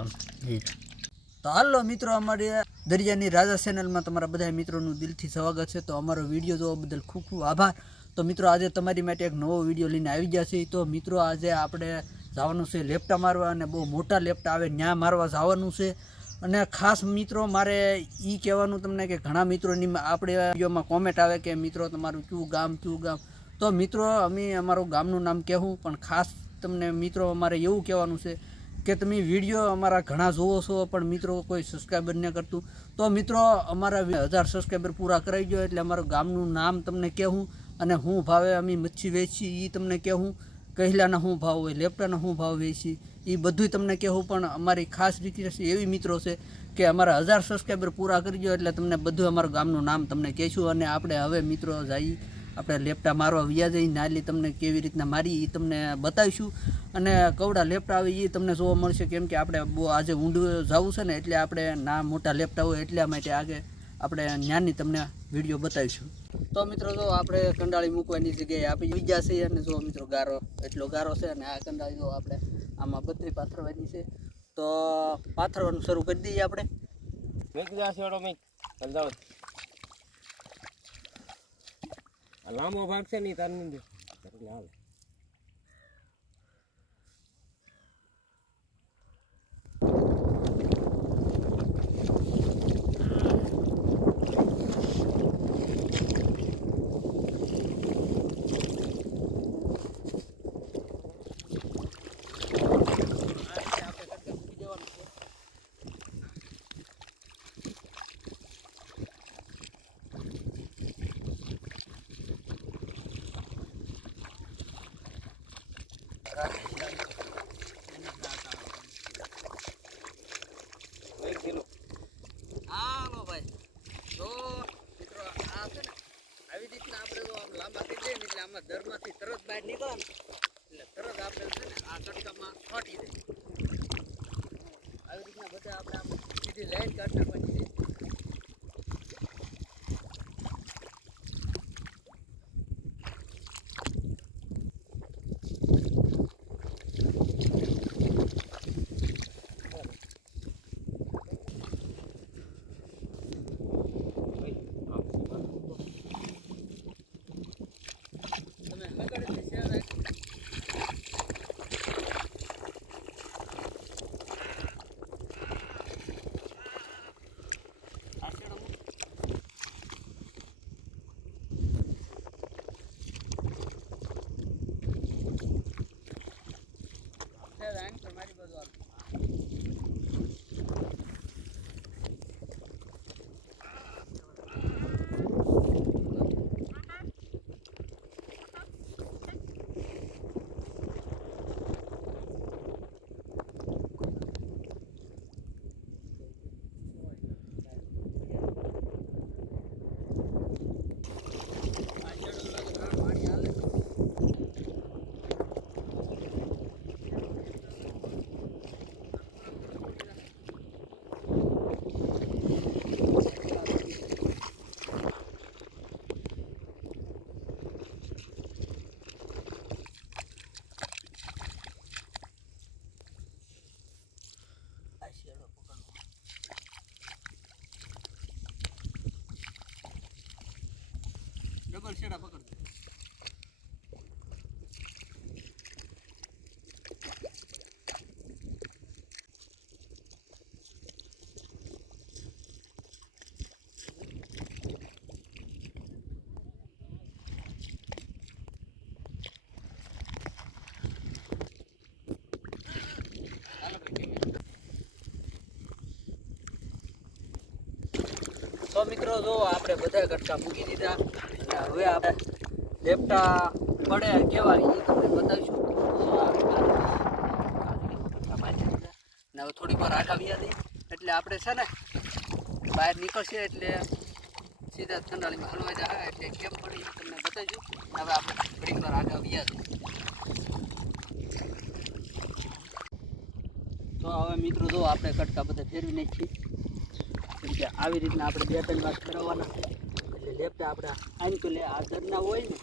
કામ તો હાલો મિત્રો, અમારી દરિયાની રાજા ચેનલમાં તમારા બધા મિત્રોનું દિલથી સ્વાગત છે. તો અમારો વીડિયો જોવા બદલ ખૂબ ખૂબ આભાર. તો મિત્રો, આજે તમારી માટે એક નવો વીડિયો લઈને આવી ગયા છે તો મિત્રો, આજે આપણે જવાનું છે લેપટા મારવા અને બહુ મોટા લેપટા આવે ન્યા મારવા જવાનું છે. અને ખાસ મિત્રો, મારે એ કહેવાનું તમને કે ઘણા મિત્રોની આપણે વિડીયોમાં કોમેન્ટ આવે કે, મિત્રો, તમારું કયું ગામ, ક્યુ ગામ? તો મિત્રો, અમે અમારું ગામનું નામ કહેવું, પણ ખાસ તમને મિત્રો, અમારે એવું કહેવાનું છે કે તમે વીડિયો અમારા ઘણા જોવો છો, પણ મિત્રો કોઈ સબસ્ક્રાઈબર ન કરતું, તો મિત્રો અમારા હજાર સબસ્ક્રાઈબર પૂરા કરાવી દો એટલે અમારું ગામનું નામ તમને કહેવું અને હું ભાવે અમે મચ્છી વેચી એ તમને કહેવું. કહેલાના શું ભાવ હોય, લેપટાના શું ભાવ વેચી એ બધુંય તમને કહેવું, પણ અમારી ખાસ રિક્વેસ્ટ એવી મિત્રો છે કે અમારા હજાર સબસ્ક્રાઈબર પૂરા કરી દો એટલે તમને બધું અમારું ગામનું નામ તમને કહેશું અને આપણે હવે મિત્રો જઈ આપણે લેપટા મારવા વ્યા જઈ નાલી તમને કેવી રીતના મારી એ તમને બતાવીશું. અને કવડા લેપટા આવે એ તમને જોવા મળશે કેમ કે આપણે બહુ આજે ઊંડું જવું છે ને એટલે આપણે ના મોટા લેપટા હોય એટલા માટે આગે આપણે જ્ઞાનની તમને વીડિયો બતાવીશું. તો મિત્રો જો આપણે કંડાળી મૂકવાની જગ્યાએ આપી બીજા છે અને જો મિત્રો ગારો, એટલો ગારો છે અને આ કંડાળી જો આપણે આમાં બત્રી પાથરવાની છે. તો પાથરવાનું શરૂ કરી દઈએ આપણે. જા છોડો મેક. હલદાવ આ લાંબો ભાગ છે ને તાર નહીં હાલ. આપણે જો લાંબા ને એટલે આમાં દરમાંથી તરત બહાર નીકળે એટલે તરત આપણે છે ને આ તડકામાં ફાટી દઈએ આવી રીતના બધા આપણે આમ સીધી લાઈન કાઢતા નાખવાની ડબલ શેડા પકડ. તો મિત્રો જો આપણે બધા ગટકા મૂકી દીધા. હવે આપણે લેપટા પડે કેવા એ તમને બતાવીશું. ને હવે થોડીક વાર આગળ વ્યા દઈ એટલે આપણે છે ને બહાર નીકળશે એટલે સીધા ઠંડાળીમાં હલવાઈ જાય. એટલે કેમ પડી તમને બતાવીશું. હવે આપણે થોડીક વાર આગા વ્યા દઈએ. તો હવે મિત્રો જો આપણે કટકા બધા ફેરવી નાખીએ. કેમ કે આવી રીતના આપણે બે ત્રણ વાર ફેરવવાના છે. લેપટા આપણે આમ તો લે આ દરના હોય ને,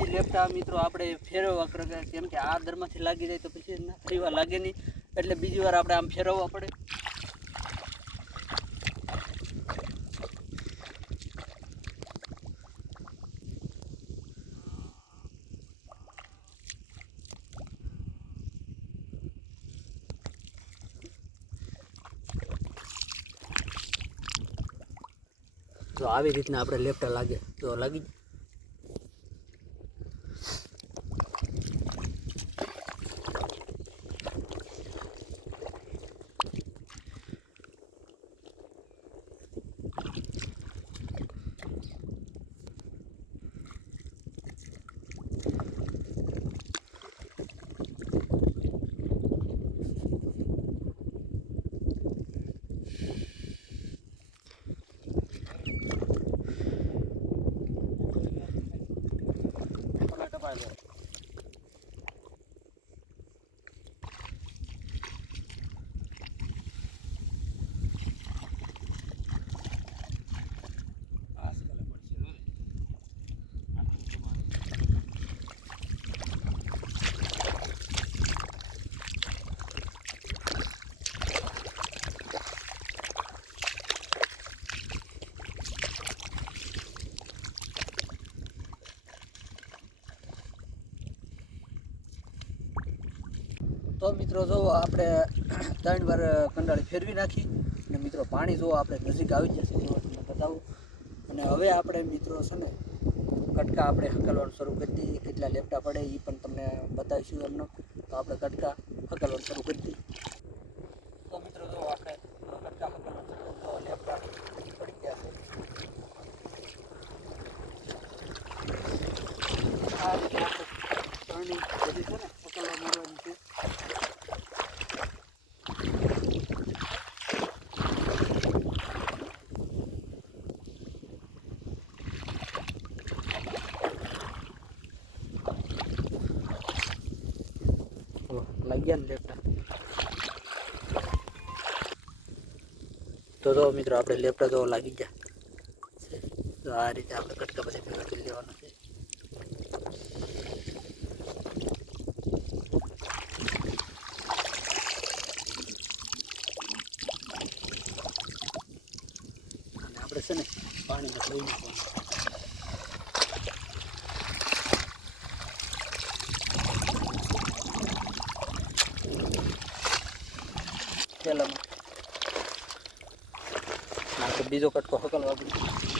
એ લેપટા મિત્રો આપણે ફેરવવા કરે કેમ કે આ દરમાંથી લાગી જાય તો પછી ના ફરીવાર લાગે નહીં. એટલે બીજી વાર આપણે આમ ફેરવવા પડે. તો આવી રીતના આપણે લેફ્ટ લાગે તો લાગી તો મિત્રો જો આપણે ત્રણ વાર કંડાળી ફેરવી નાખી અને મિત્રો પાણી જો આપણે નજીક આવી જશે તો તમને બતાવું. અને હવે આપણે મિત્રો છે ને કટકા આપણે હકલવાનું શરૂ કરી દઈએ. કેટલા લેપટા પડે એ પણ તમને બતાવીશું એમનો. તો આપણે કટકા હકલવાનું શરૂ કરી દઈએ તો મિત્રો જો આપણે કટકા હકલવાનું શરૂ તો લેપટા પડી ગયા છે આ રીતે આપણે ત્રણેય બધી છે ને હકલવા મારવાની છે હલો, લાગી ગયા ને લેપટા તો જો મિત્રો આપણે લેપટા તો લાગી ગયા છે. તો આ રીતે આપણે કટકા પછી ભેગા કરી લેવાના છે અને આપણે છે ને પાણીમાં લઈ નાખવાનું તો બીજો કટકો હકલવા પડે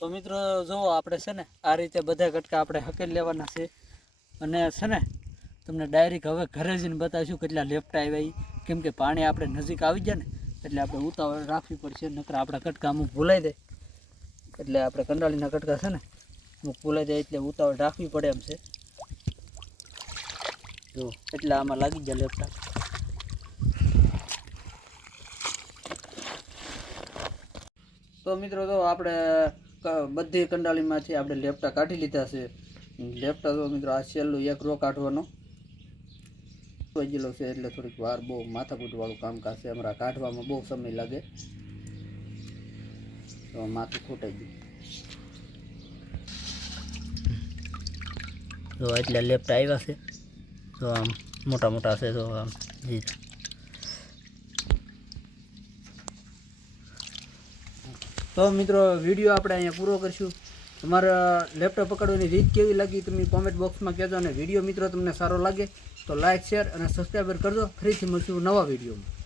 તો મિત્રો જુઓ આપણે છે ને આ રીતે બધા કટકા આપણે હકેલ લેવાના છે. અને છે ને તમને ડાયરેક્ટ હવે ઘરે જઈને બતાવીશું કેટલા લેફ્ટ આવ્યા. કેમ કે પાણી આપણે નજીક આવી જાય ને, એટલે આપણે ઉતાવળ રાખવી પડશે, નકર આપણા કટકા અમુક ભૂલાઈ જાય. એટલે આપણે કંડાળીના કટકા છે ને અમુક ભૂલાઈ જાય એટલે ઉતાવળ રાખવી પડે એમ છે. જો, એટલે આમાં લાગી જાય લેફ્ટ તો મિત્રો તો આપણે બધી કંડાળીમાંથી આપણે લેફ્ટા કાઢી લીધા છે. લેફ્ટા તો મિત્રો આ છેલ્લું એક રો કાઢવાનો. વજેલો છે એટલે થોડીક વાર બહુ માથાકૂટવાળું કામકાજ છે. અમારા કાઢવામાં બહુ સમય લાગે. તો માથું ખૂટાઈ ગયું. તો એટલે લેફ્ટ આવ્યા છે. તો આમ મોટા મોટા છે તો આમ જી. તો મિત્રો વીડિયો આપણે અહીંયા પૂરો કરશું. તમારા લેપટોપ પકડવાની રીત કેવી લાગી તમે કોમેન્ટ બોક્સમાં કહેજો અને વીડિયો મિત્રો તમને સારો લાગે તો લાઇક શેર અને સબસ્ક્રાઈબર કરજો. ફરીથી મળશું નવા વિડીયોમાં